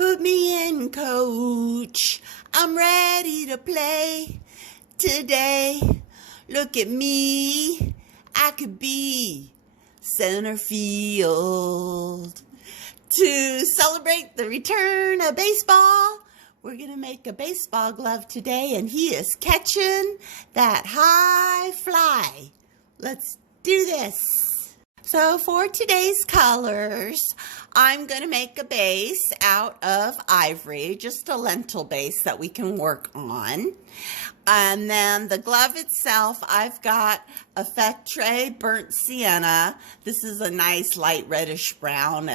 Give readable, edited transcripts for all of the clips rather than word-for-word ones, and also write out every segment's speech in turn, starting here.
Put me in, coach. I'm ready to play today. Look at me. I could be center field. To celebrate the return of baseball, we're going to make a baseball glove today, and he is catching that high fly. Let's do this. So for today's colors, I'm going to make a base out of ivory, just a lentil base that we can work on. And then the glove itself, I've got Effectre Burnt Sienna. This is a nice light reddish brown.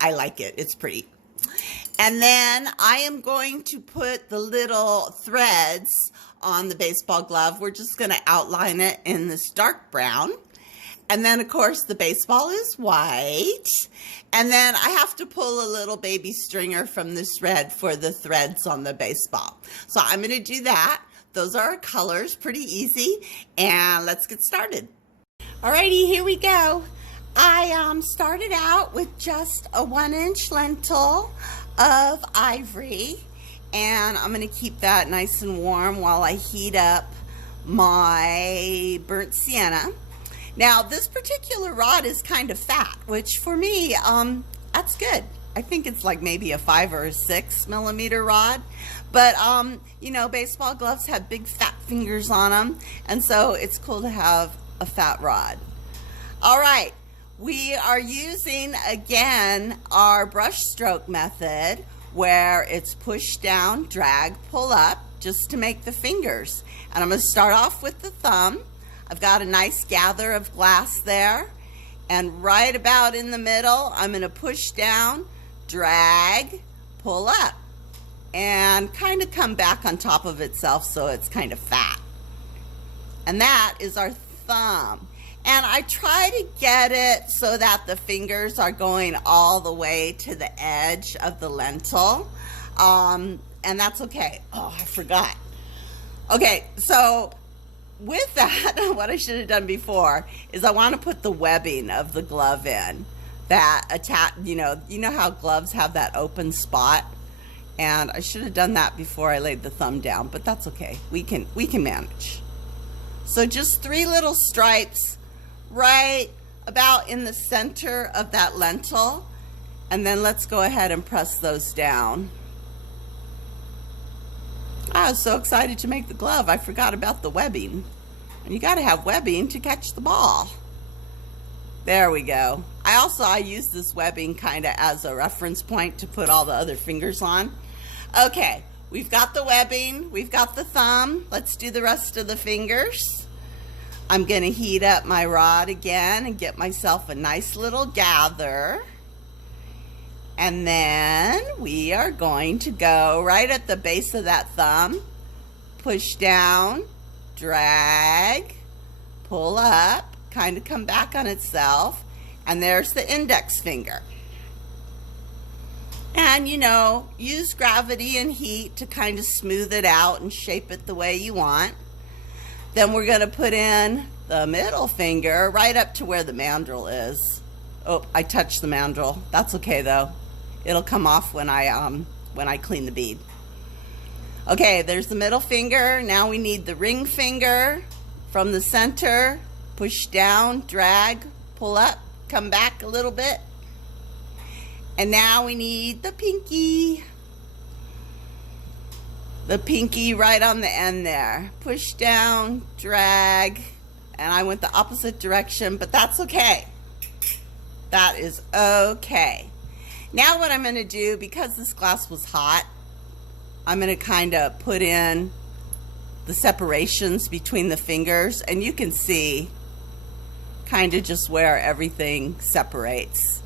I like it. It's pretty. And then I am going to put the little threads on the baseball glove. We're just going to outline it in this dark brown. And then, of course, the baseball is white. And then I have to pull a little baby stringer from this red for the threads on the baseball. So I'm going to do that. Those are our colors, pretty easy. And let's get started. Alrighty, here we go. I started out with just a 1-inch lentil of ivory. And I'm going to keep that nice and warm while I heat up my burnt sienna. Now, this particular rod is kind of fat, which for me, that's good. I think it's like maybe a 5 or a 6 millimeter rod. But, you know, baseball gloves have big fat fingers on them. And so it's cool to have a fat rod. All right. We are using, again, our brush stroke method where it's push down, drag, pull up, just to make the fingers. And I'm going to start off with the thumb. I've got a nice gather of glass there, and right about in the middle, I'm going to push down, drag, pull up, and kind of come back on top of itself so it's kind of fat. And that is our thumb. And I try to get it so that the fingers are going all the way to the edge of the lentil, and that's okay. Oh, I forgot. Okay, so with that, what I should have done before is I want to put the webbing of the glove in that attach. You know how gloves have that open spot, and I should have done that before I laid the thumb down, but that's okay. We can manage. So just 3 little stripes right about in the center of that lentil, and then let's go ahead and press those down. I was so excited to make the glove, I forgot about the webbing. And you got to have webbing to catch the ball. There we go. I use this webbing kind of as a reference point to put all the other fingers on. Okay, we've got the webbing, we've got the thumb. Let's do the rest of the fingers. I'm going to heat up my rod again and get myself a nice little gather. And then we are going to go right at the base of that thumb, push down, drag, pull up, kind of come back on itself, and there's the index finger. And, you know, use gravity and heat to kind of smooth it out and shape it the way you want. Then we're going to put in the middle finger right up to where the mandrel is. Oh, I touched the mandrel. That's okay, though. It'll come off when I clean the bead. Okay, there's the middle finger. Now we need the ring finger from the center. Push down, drag, pull up, come back a little bit. And now we need the pinky. The pinky right on the end there. Push down, drag, and I went the opposite direction, but that's okay. That is okay. Now what I'm going to do, because this glass was hot, I'm going to kind of put in the separations between the fingers, and you can see kind of just where everything separates.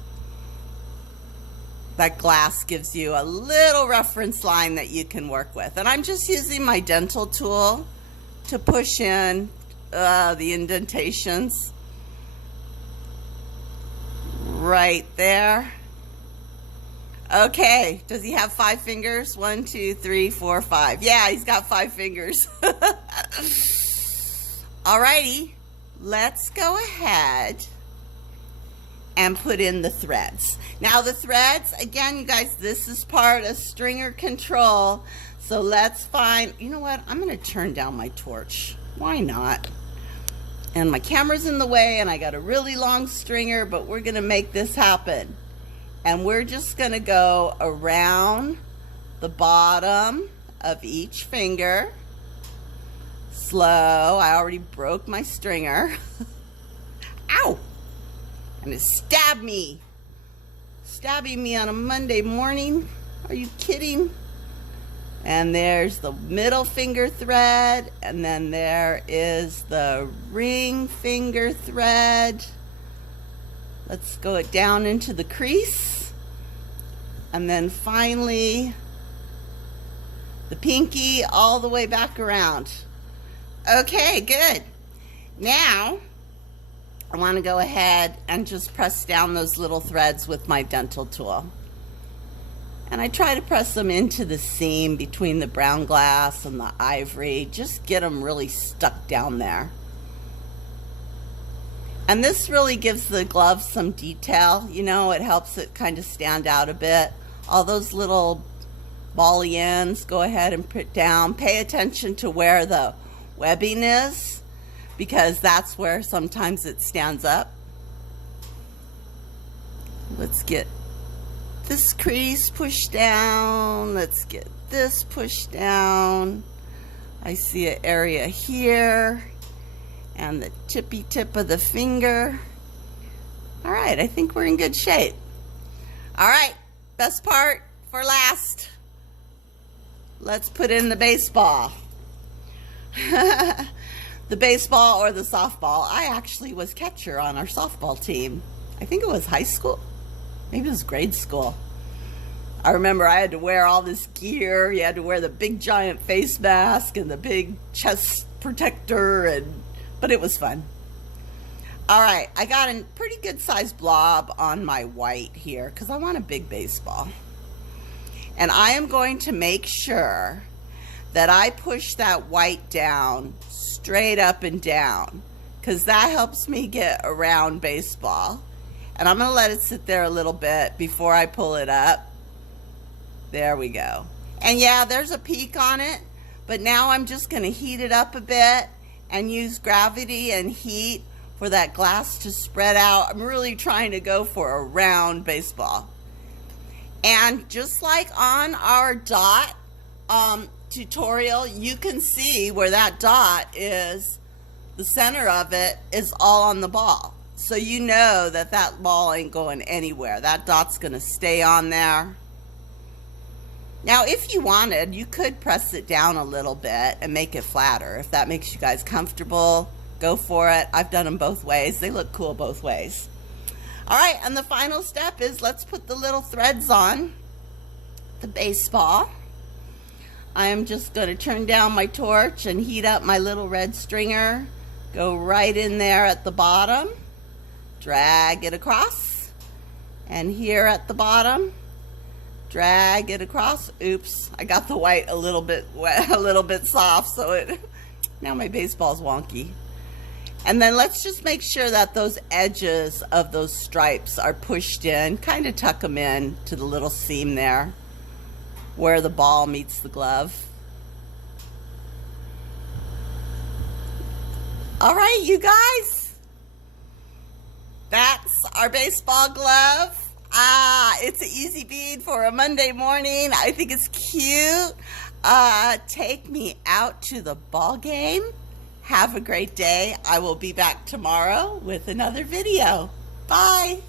That glass gives you a little reference line that you can work with. And I'm just using my dental tool to push in the indentations right there. Okay, does he have 5 fingers? 1, 2, 3, 4, 5. Yeah, he's got 5 fingers. Alrighty, let's go ahead and put in the threads. Now the threads, again, you guys, this is part of stringer control. So let's find, you know what, I'm gonna turn down my torch. Why not? And my camera's in the way and I got a really long stringer, but we're gonna make this happen. And we're just gonna go around the bottom of each finger. Slow, I already broke my stringer. Ow! And it stabbed me. Stabbing me on a Monday morning. Are you kidding? And there's the middle finger thread, and then there is the ring finger thread. Let's go down into the crease. And then finally, the pinky all the way back around. Okay, good. Now, I want to go ahead and just press down those little threads with my dental tool. And I try to press them into the seam between the brown glass and the ivory. Just get them really stuck down there. And this really gives the glove some detail. You know, it helps it kind of stand out a bit. All those little bally ends, go ahead and put down. Pay attention to where the webbing is, because that's where sometimes it stands up. Let's get this crease pushed down. Let's get this pushed down. I see an area here and the tippy tip of the finger. All right, I think we're in good shape. All right, best part for last. Let's put in the baseball. The baseball or the softball. I actually was catcher on our softball team. I think it was high school. Maybe it was grade school. I remember I had to wear all this gear. You had to wear the big giant face mask and the big chest protector, but it was fun. All right, I got a pretty good sized blob on my white here because I want a big baseball. And I am going to make sure that I push that white down straight up and down, because that helps me get a round baseball. And I'm going to let it sit there a little bit before I pull it up. There we go. And yeah, there's a peak on it, but now I'm just going to heat it up a bit and use gravity and heat for that glass to spread out. I'm really trying to go for a round baseball. And just like on our dot tutorial, you can see where that dot is, the center of it is all on the ball. So you know that that ball ain't going anywhere. That dot's gonna stay on there. Now, if you wanted, you could press it down a little bit and make it flatter. If that makes you guys comfortable, go for it. I've done them both ways. They look cool both ways. All right, and the final step is let's put the little threads on the baseball. I am just going to turn down my torch and heat up my little red stringer. Go right in there at the bottom. Drag it across. And here at the bottom, drag it across. Oops, I got the white a little bit wet, a little bit soft, so now my baseball's wonky. And then let's just make sure that those edges of those stripes are pushed in. Kind of tuck them in to the little seam there where the ball meets the glove. All right, you guys. That's our baseball glove. It's an easy bead for a Monday morning. I think it's cute. Take me out to the ball game. Have a great day. I will be back tomorrow with another video. Bye.